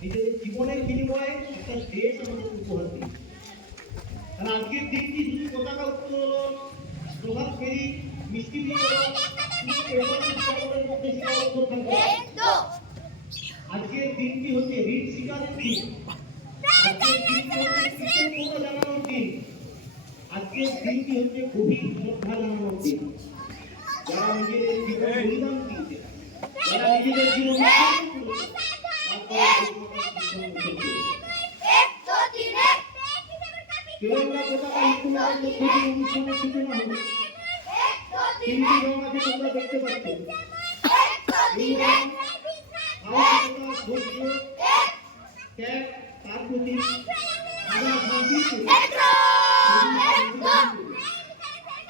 নিজেদের জীবনের বিনিময়ে একটা দেশ আমাদের উপহার দিয়েছে তাহলে আজকের দিনটি শুধু পতাকা উত্তোলন প্রভাত ফেরি, মিষ্টি আজকের দিনটি হচ্ছে ঋণ শিকারের দিন। আজকের দিনটি হচ্ছে জানানোর আজকের দিনটি হচ্ছে গভীর তিরঙ্গা পতাকা উত্তোলনের মধ্য দিয়ে অনুষ্ঠানের সূচনা হবে তিনটি রং তোমরা দেখতে পাচ্ছ তার প্রতি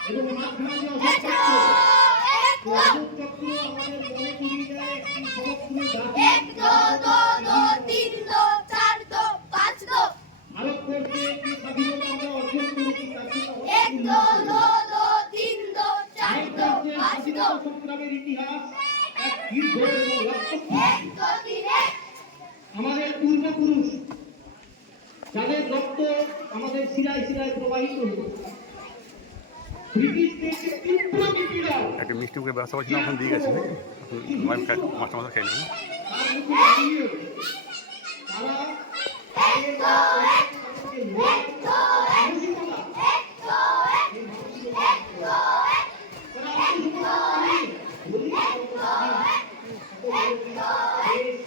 এবং মাঝখানে যে অশোক চক্র আমাদের মনে করিয়ে দেয় একটি সমগ্র জাতি ভারতবর্ষের স্বাধীনতা সংগ্রামের ইতিহাস এক দীর্ঘ এবং আমাদের পূর্বপুরুষ যাদের রক্ত আমাদের শিরায় শিরায় প্রবাহিত হতো একটা মিষ্টি মুখে ব্যবস্থা করছিলাম এখন দিয়ে গেছে মাস্টার মাস্টার খেয়ে নেবেন। Hare